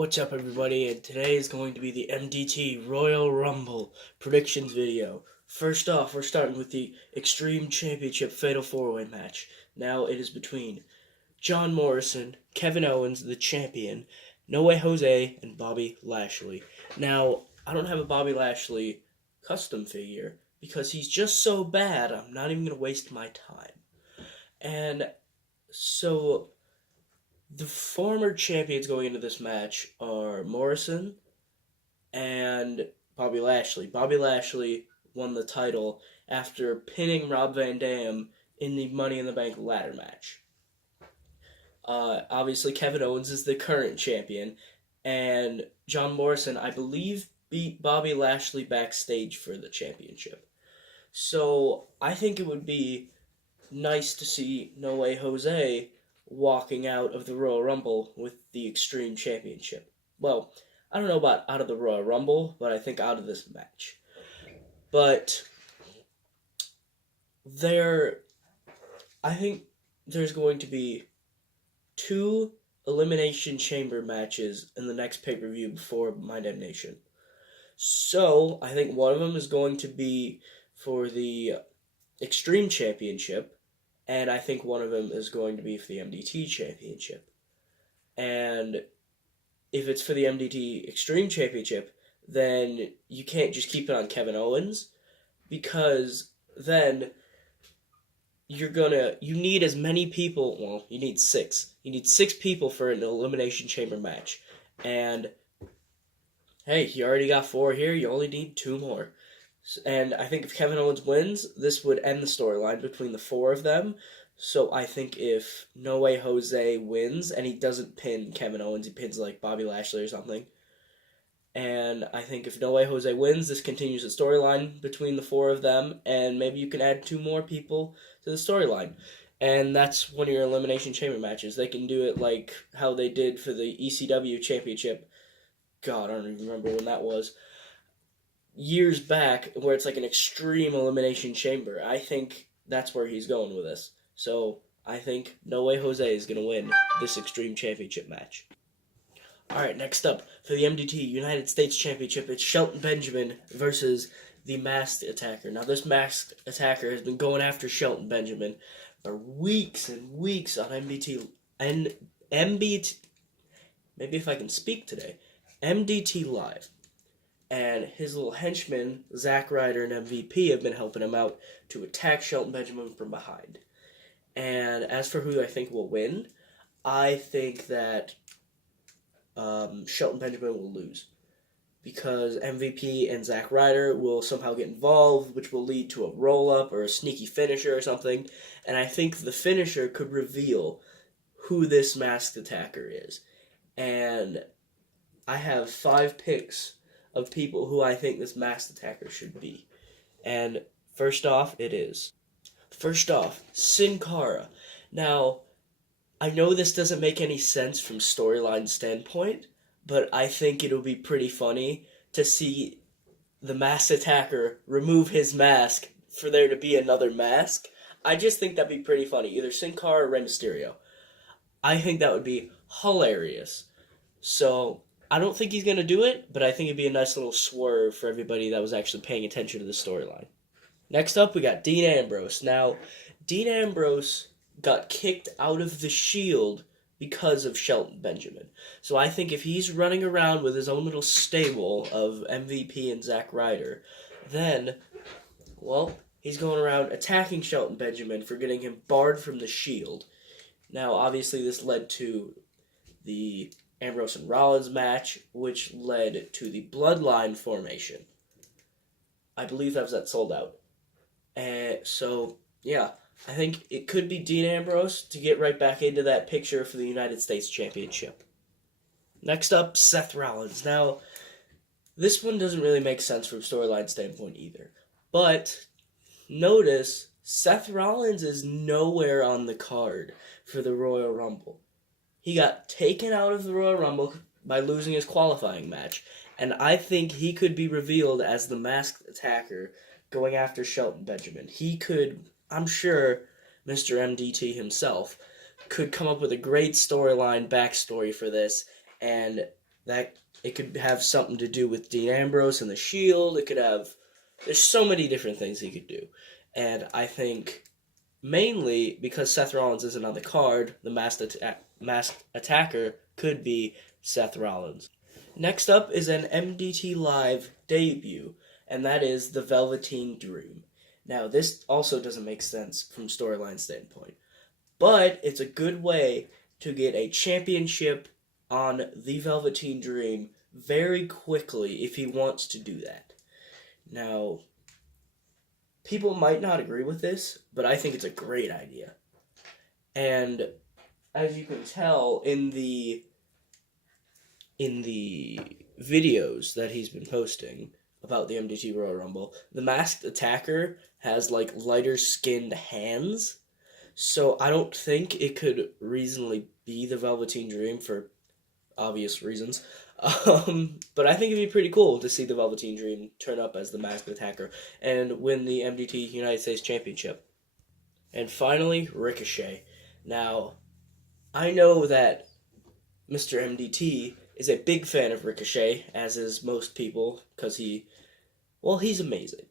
What's up, everybody? And today is going to be the MDT Royal Rumble predictions video. First off, we're starting with the Extreme Championship Fatal 4-Way match. Now it is between John Morrison, Kevin Owens, the champion, No Way Jose, and Bobby Lashley. Now, I don't have a Bobby Lashley custom figure because he's just so bad, I'm not even going to waste my time. And so the former champions going into this match are Morrison and Bobby Lashley. Bobby Lashley won the title after pinning Rob Van Dam in the Money in the Bank ladder match. Obviously, Kevin Owens is the current champion, and John Morrison, I believe, beat Bobby Lashley backstage for the championship. So I think it would be nice to see No Way Jose walking out of the Royal Rumble with the Extreme Championship. Well, I don't know about out of the Royal Rumble, but I think out of this match. But I think there's going to be 2 Elimination Chamber matches in the next pay-per-view before My Damnation. So, I think one of them is going to be for the Extreme Championship, and I think one of them is going to be for the MDT Championship. And if it's for the MDT Extreme Championship, then you can't just keep it on Kevin Owens, because then you need as many people, well, you need 6. You need 6 people for an Elimination Chamber match. And, hey, you already got 4 here, you only need 2 more. And I think if Kevin Owens wins, this would end the storyline between the 4 of them. So I think if No Way Jose wins, and he doesn't pin Kevin Owens, he pins like Bobby Lashley or something. And I think if No Way Jose wins, this continues the storyline between the 4 of them, and maybe you can add 2 more people to the storyline. And that's one of your Elimination Chamber matches. They can do it like how they did for the ECW Championship. God, I don't even remember when that was. Years back, where it's like an extreme Elimination Chamber. I think that's where he's going with this. So I think No Way Jose is going to win this Extreme Championship match. Alright, next up, for the MDT United States Championship, it's Shelton Benjamin versus the Masked Attacker. Now, this Masked Attacker has been going after Shelton Benjamin for weeks and weeks on MDT, maybe if I can speak today, MDT Live. And his little henchmen, Zack Ryder and MVP, have been helping him out to attack Shelton Benjamin from behind. And as for who I think will win, I think that Shelton Benjamin will lose. Because MVP and Zack Ryder will somehow get involved, which will lead to a roll-up or a sneaky finisher or something. And I think the finisher could reveal who this Masked Attacker is. And I have 5 picks of people who I think this Masked Attacker should be. And first off, Sin Cara. Now, I know this doesn't make any sense from storyline standpoint, but I think it'll be pretty funny to see the Masked Attacker remove his mask for there to be another mask. I just think that'd be pretty funny. Either Sin Cara or Rey Mysterio. I think that would be hilarious. So I don't think he's going to do it, but I think it'd be a nice little swerve for everybody that was actually paying attention to the storyline. Next up, we got Dean Ambrose. Now, Dean Ambrose got kicked out of the Shield because of Shelton Benjamin. So I think if he's running around with his own little stable of MVP and Zack Ryder, then, well, he's going around attacking Shelton Benjamin for getting him barred from the Shield. Now, obviously, this led to the Ambrose and Rollins match, which led to the Bloodline formation. I believe that sold out. And so, yeah, I think it could be Dean Ambrose to get right back into that picture for the United States Championship. Next up, Seth Rollins. Now, this one doesn't really make sense from storyline standpoint either. But notice, Seth Rollins is nowhere on the card for the Royal Rumble. He got taken out of the Royal Rumble by losing his qualifying match, and I think he could be revealed as the Masked Attacker going after Shelton Benjamin. He could, I'm sure, Mr. MDT himself could come up with a great storyline backstory for this, and That it could have something to do with Dean Ambrose and the Shield. It could have. There's so many different things he could do, and I think mainly because Seth Rollins isn't on the card, the masked attacker could be Seth Rollins. Next up is an MDT Live debut, and that is the Velveteen Dream. Now, this also doesn't make sense from storyline standpoint, but it's a good way to get a championship on the Velveteen Dream very quickly if he wants to do that. Now, people might not agree with this, but I think it's a great idea. And as you can tell in the videos that he's been posting about the MDT Royal Rumble, the masked attacker has like lighter skinned hands. So I don't think it could reasonably be the Velveteen Dream for obvious reasons. But I think it'd be pretty cool to see the Velveteen Dream turn up as the masked attacker and win the MDT United States Championship. And finally, Ricochet. Now, I know that Mr. MDT is a big fan of Ricochet, as is most people, because he's amazing.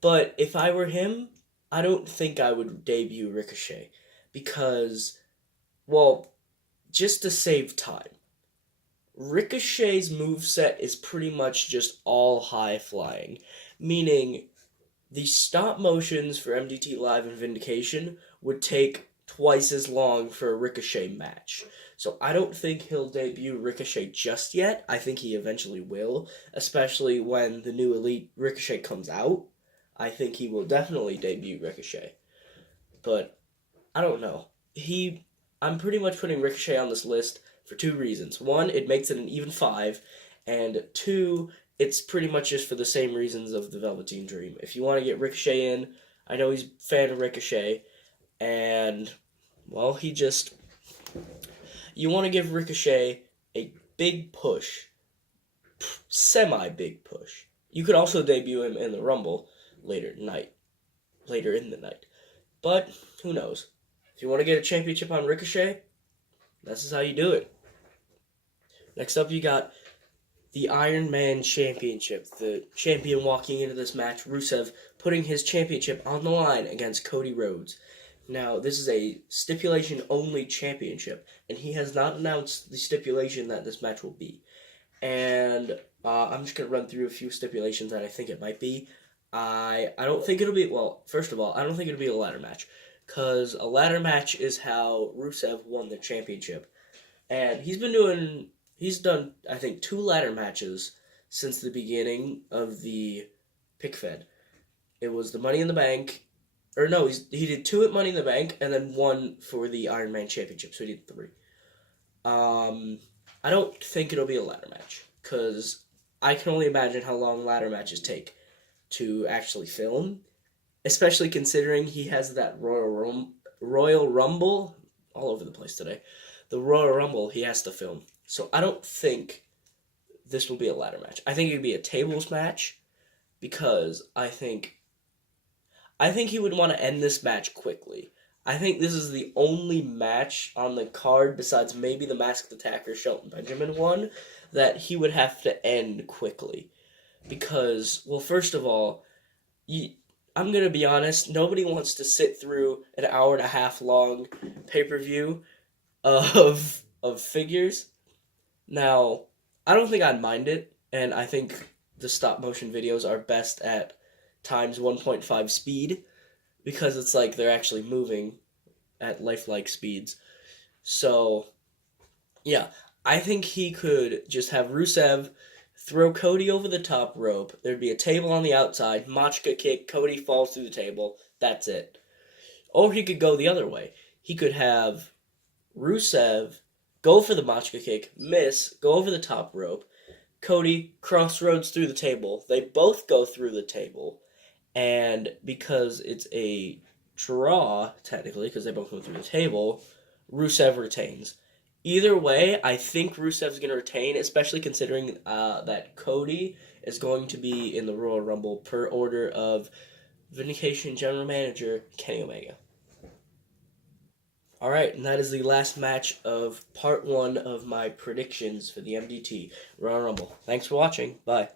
But if I were him, I don't think I would debut Ricochet, because, well, just to save time. Ricochet's moveset is pretty much just all high flying, meaning the stop motions for MDT Live and Vindication would take twice as long for a Ricochet match. So I don't think he'll debut Ricochet just yet. I think he eventually will, especially when the new Elite Ricochet comes out. I think he will definitely debut Ricochet. But I don't know. I'm pretty much putting Ricochet on this list for two reasons. One, it makes it an even 5, and two, it's pretty much just for the same reasons of the Velveteen Dream. If you want to get Ricochet in, I know he's a fan of Ricochet, and, well, you want to give Ricochet a big push, semi-big push. You could also debut him in the Rumble later in the night. But, who knows? If you want to get a championship on Ricochet, this is how you do it. Next up, you got the Iron Man Championship. The champion walking into this match, Rusev, putting his championship on the line against Cody Rhodes. Now, this is a stipulation-only championship, and he has not announced the stipulation that this match will be. And I'm just going to run through a few stipulations that I think it might be. I don't think it'll be, well, first of all, I don't think it'll be a ladder match, because a ladder match is how Rusev won the championship. And he's done, I think, 2 ladder matches since the beginning of the pick fed. It was the Money in the Bank, or no, he did 2 at Money in the Bank, and then 1 for the Iron Man Championship, so he did 3. I don't think it'll be a ladder match, because I can only imagine how long ladder matches take to actually film, especially considering he has that Royal Rumble, all over the place today, the Royal Rumble he has to film. So I don't think this will be a ladder match. I think it would be a tables match, because I think he would want to end this match quickly. I think this is the only match on the card, besides maybe the Masked Attacker Shelton Benjamin one, that he would have to end quickly. Because, well, first of all, I'm going to be honest, nobody wants to sit through an hour-and-a-half long pay-per-view of figures. Now, I don't think I'd mind it, and I think the stop-motion videos are best at times 1.5 speed, because it's like they're actually moving at lifelike speeds. So, yeah, I think he could just have Rusev throw Cody over the top rope. There'd be a table on the outside, Machka kick, Cody falls through the table, that's it. Or he could go the other way. He could have Rusev go for the Machka kick, miss, go over the top rope, Cody crossroads through the table. They both go through the table, and because it's a draw, technically, because they both go through the table, Rusev retains. Either way, I think Rusev's going to retain, especially considering that Cody is going to be in the Royal Rumble per order of Vindication General Manager Kenny Omega. All right, and that is the last match of part 1 of my predictions for the MDT Royal Rumble. Thanks for watching. Bye.